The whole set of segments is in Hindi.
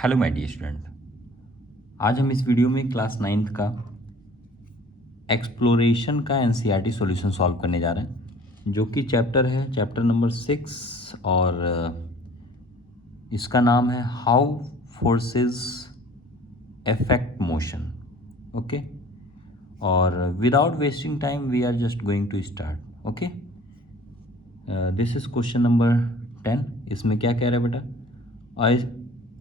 Hello my dear student. आज हम इस वीडियो में क्लास 9th का एक्सप्लोरेशन का एनसीईआरटी सॉल्यूशन सॉल्व करने जा रहे हैं, जो कि चैप्टर है चैप्टर नंबर 6 और इसका नाम है how forces affect motion. Okay, और without wasting time we are just going to start. Okay, this is question number 10। इसमें क्या कह रहा है बेटा?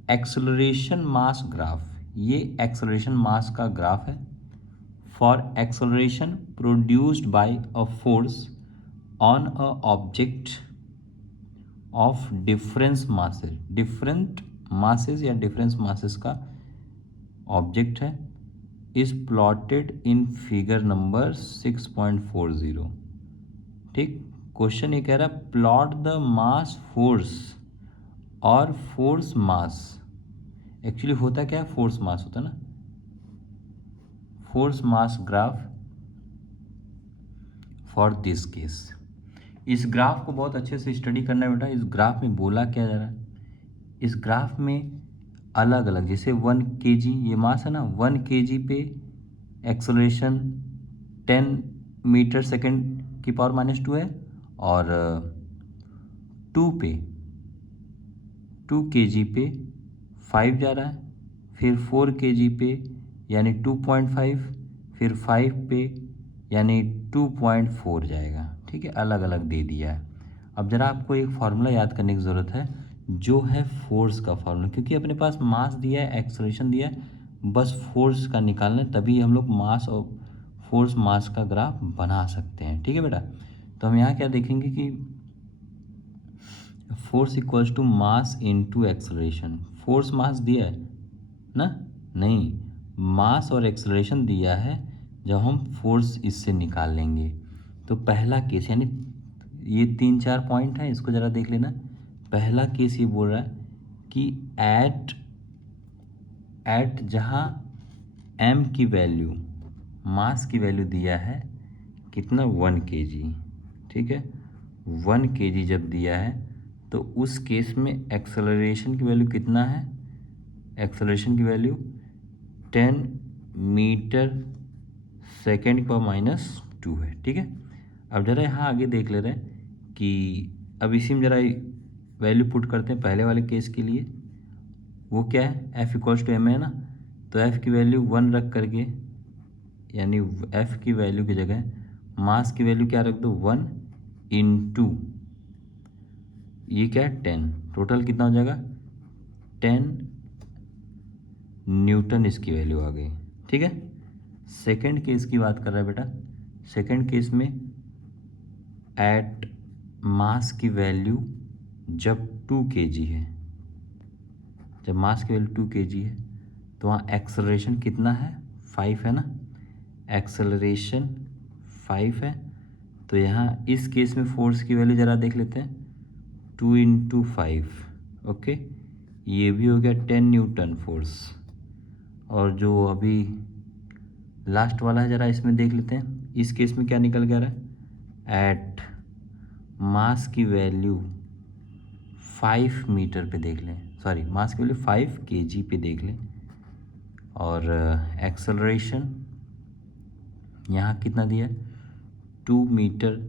एक्सेलरेशन मास ग्राफ, ये एक्सेलरेशन मास का ग्राफ है for acceleration produced by a force on a object of difference masses या डिफरेंस मासेस का ऑब्जेक्ट है, is plotted in figure number 6.40। ठीक, क्वेश्चन ये कह रहा है प्लॉट द मास फोर्स और फोर्स मास। एक्चुअली होता क्या है, फोर्स मास होता है ना, force mass graph for this case. इस ग्राफ को बहुत अच्छे से स्टडी करना है बेटा। इस ग्राफ में बोला क्या जा रहा है, इस ग्राफ में अलग अलग, जैसे 1 kg ये मास है ना, 1 kg पे एक्सेलरेशन 10 मीटर सेकेंड की पावर -2 है, और 2 kg पे 5 जा रहा है, फिर 4 kg पे यानी 2.5, फिर 5 पे यानी 2.4 जाएगा। ठीक है, अलग अलग दे दिया है। अब ज़रा आपको एक फार्मूला याद करने की ज़रूरत है, जो है फोर्स का फार्मूला, क्योंकि अपने पास मास दिया है, एक्सेलरेशन दिया है, बस फोर्स का निकालना है, तभी हम लोग मास और फोर्स मास का ग्राफ बना सकते हैं। ठीक है बेटा, तो हम यहाँ क्या देखेंगे कि force equals to mass into acceleration. Force mass दिया है ना, नहीं, मास और एक्सेलरेशन दिया है, जब हम फोर्स इससे निकाल लेंगे। तो पहला केस, यानी ये 3-4 पॉइंट है, इसको ज़रा देख लेना। पहला केस ये बोल रहा है कि एट जहाँ m की वैल्यू, मास की वैल्यू दिया है कितना, 1 kg। ठीक है, 1 kg जब दिया है तो उस केस में एक्सेलरेशन की वैल्यू कितना है, एक्सेलरेशन की वैल्यू 10 मीटर सेकेंड पर -2 है। ठीक है, अब ज़रा यहाँ आगे देख ले रहे हैं कि अब इसी में ज़रा वैल्यू पुट करते हैं पहले वाले केस के लिए। वो क्या है, F इक्वल्स टू m है ना, तो F की वैल्यू 1 रख करके, यानी F की वैल्यू की जगह मास की वैल्यू क्या रख दो, 1 इंटू ये क्या है 10, टोटल कितना हो जाएगा 10 न्यूटन इसकी वैल्यू आ गई। ठीक है, सेकंड केस की बात कर रहा है बेटा। सेकंड केस में एट मास की वैल्यू जब 2 kg है, जब मास की वैल्यू 2 kg है, तो वहाँ एक्सेलरेशन कितना है, 5 है ना, एक्सेलरेशन 5 है। तो यहाँ इस केस में फोर्स की वैल्यू ज़रा देख लेते हैं, 2 इंटू 5। ओके, ये भी हो गया 10 न्यूटन फोर्स। और जो अभी लास्ट वाला है, ज़रा इसमें देख लेते हैं, इस केस में क्या निकल गया रहा है, एट मास की वैल्यू 5 मीटर पे देख लें, सॉरी मास की वैल्यू 5 kg पे देख लें, और एक्सेलरेशन यहाँ कितना दिया है, 2 मीटर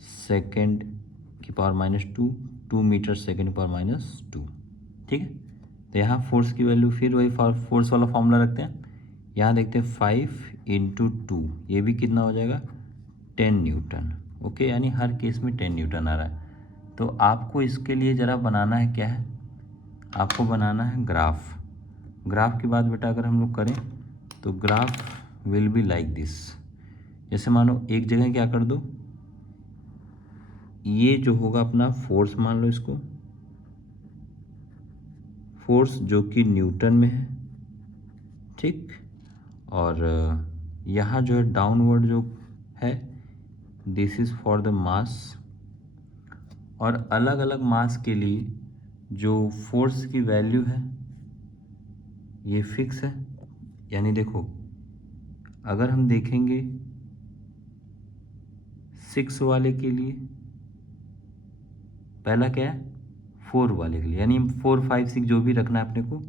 सेकेंड की पावर -2, 2 मीटर सेकेंड की पावर -2। ठीक है, तो यहाँ फोर्स की वैल्यू फिर वही फोर्स वाला फॉर्मूला रखते हैं। यहाँ देखते हैं 5 इंटू 2, ये भी कितना हो जाएगा 10 न्यूटन। ओके, यानी हर केस में 10 न्यूटन आ रहा है। तो आपको इसके लिए ज़रा बनाना है, क्या है, आपको बनाना है ग्राफ। ग्राफ की बात बेटा अगर हम लोग करें तो graph will be like this. जैसे मानो एक जगह क्या कर दो, ये जो होगा अपना फोर्स मान लो इसको, फोर्स जो कि न्यूटन में है। ठीक, और यहाँ जो है डाउनवर्ड जो है, this is for the mass. और अलग अलग मास के लिए जो फोर्स की वैल्यू है ये फिक्स है। यानी देखो, अगर हम देखेंगे 6 वाले के लिए, पहला क्या है 4 वाले के लिए, यानी 4 5 6 जो भी रखना है अपने को,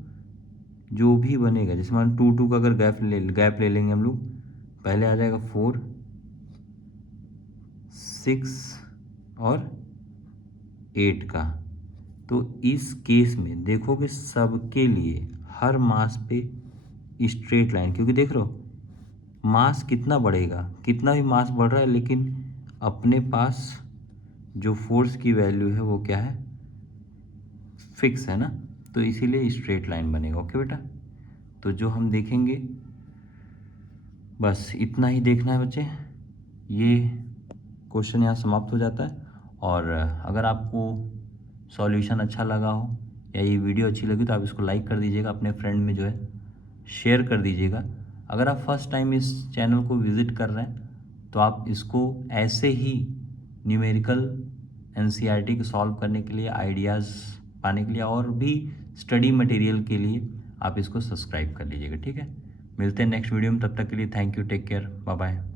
जो भी बनेगा, जैसे मान 2 2 का अगर गैप ले लेंगे हम लोग, पहले आ जाएगा 4 6 और 8 का। तो इस केस में देखोगे सबके लिए हर मास पे स्ट्रेट लाइन, क्योंकि देख रहे हो मास कितना बढ़ेगा, कितना भी मास बढ़ रहा है, लेकिन अपने पास जो फोर्स की वैल्यू है वो क्या है, फिक्स है ना, तो इसीलिए स्ट्रेट लाइन बनेगा। ओके बेटा, तो जो हम देखेंगे बस इतना ही देखना है बच्चे, ये क्वेश्चन यहाँ समाप्त हो जाता है। और अगर आपको सॉल्यूशन अच्छा लगा हो या ये वीडियो अच्छी लगी तो आप इसको लाइक कर दीजिएगा, अपने फ्रेंड में जो है शेयर कर दीजिएगा। अगर आप फर्स्ट टाइम इस चैनल को विज़िट कर रहे हैं तो आप इसको ऐसे ही न्यूमेरिकल एनसीईआरटी को सॉल्व करने के लिए, आइडियाज़ पाने के लिए और भी स्टडी मटेरियल के लिए आप इसको सब्सक्राइब कर लीजिएगा। ठीक है, मिलते हैं नेक्स्ट वीडियो में, तब तक के लिए thank you, take care, bye bye.